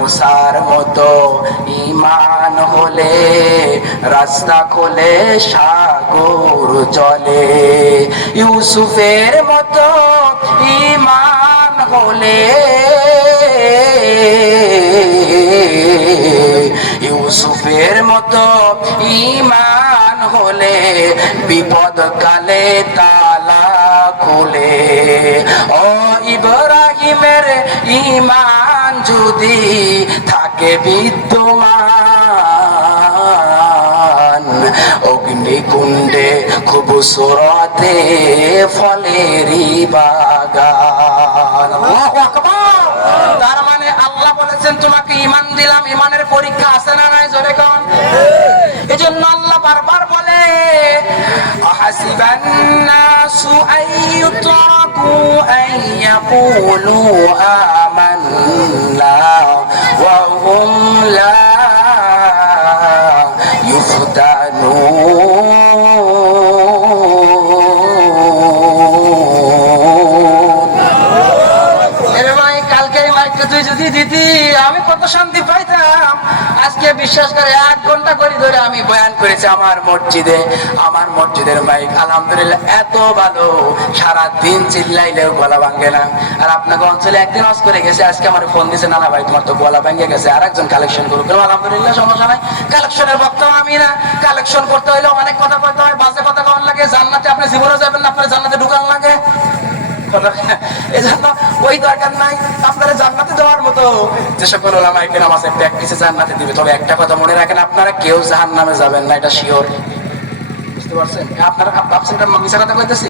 মুসার মতো ঈমান হলে রাস্তা খোলে সাগর জলে, ইউসুফের মতো ঈমান হলে, ইউসুফের মতো ঈমান হলে বিপদ কালে তালা খুলে। ও ইব্রাহিমের ঈমান যদি থাকে বিদ্যমান, অগ্নিকুণ্ডে খুবসুরতে ফলেরই বাগান। আল্লাহু আকবার। তার মানে আল্লাহ বলেছেন তোমাকে ঈমান দিলাম, ঈমানের পরীক্ষা আছে না নাই? জোরে কোন। এজন্য আল্লাহ বারবার বলে আহাসিবান নাসু আইয়ুতরাকু আইয়াকুলু আমান্না ওয়া হুম লা ইফতানুন। এরে ভাই, কালকে এই মাইকটা তুই যদি দিতি আমি কত শান্তি পাইতাম। আজকে বিশ্বাস করে 1 ঘন্টা করে ধরে আমি বয়ান করেছি আমার মসজিদে। আমার মসজিদের মাইক আলহামদুলিল্লাহ এত ভালো, সারা দিন চিল্লাইলেও গলা ভাঙে না। আর আপনাকে অঞ্চলে একদিন অস করে গেছে, আজকে আমার ফোন দিয়েছে, না না ভাই তোমার তো গলা ভেঙে গেছে, আরেকজন কালেকশন করুক। আলহামদুলিল্লাহ, সমস্যা নাই। কালেকশনের বক্তা আমি না, কালেকশন করতে হইলে অনেক কথা বলতে হয়, বাজে কথা কওয়ার লাগে। জান্নাতে আপনি জীবনে যাবেন না, আপনার জান্নাতে ঢুকান লাগে। এজন্য ওই দরকার নাই আপনারা জান্নাতে দেওয়ার মতো। যে সকল ওলামায়ে কেরাম আছে প্র্যাকটিসে জান্নাতে দিবে, তবে একটা কথা মনে রাখেন, আপনারা কেউ জাহান্নামে যাবেন না, এটা শিওর। বুঝতে পারছেন? আপনারা ভাবছেন মিছা কথা কইতেছি।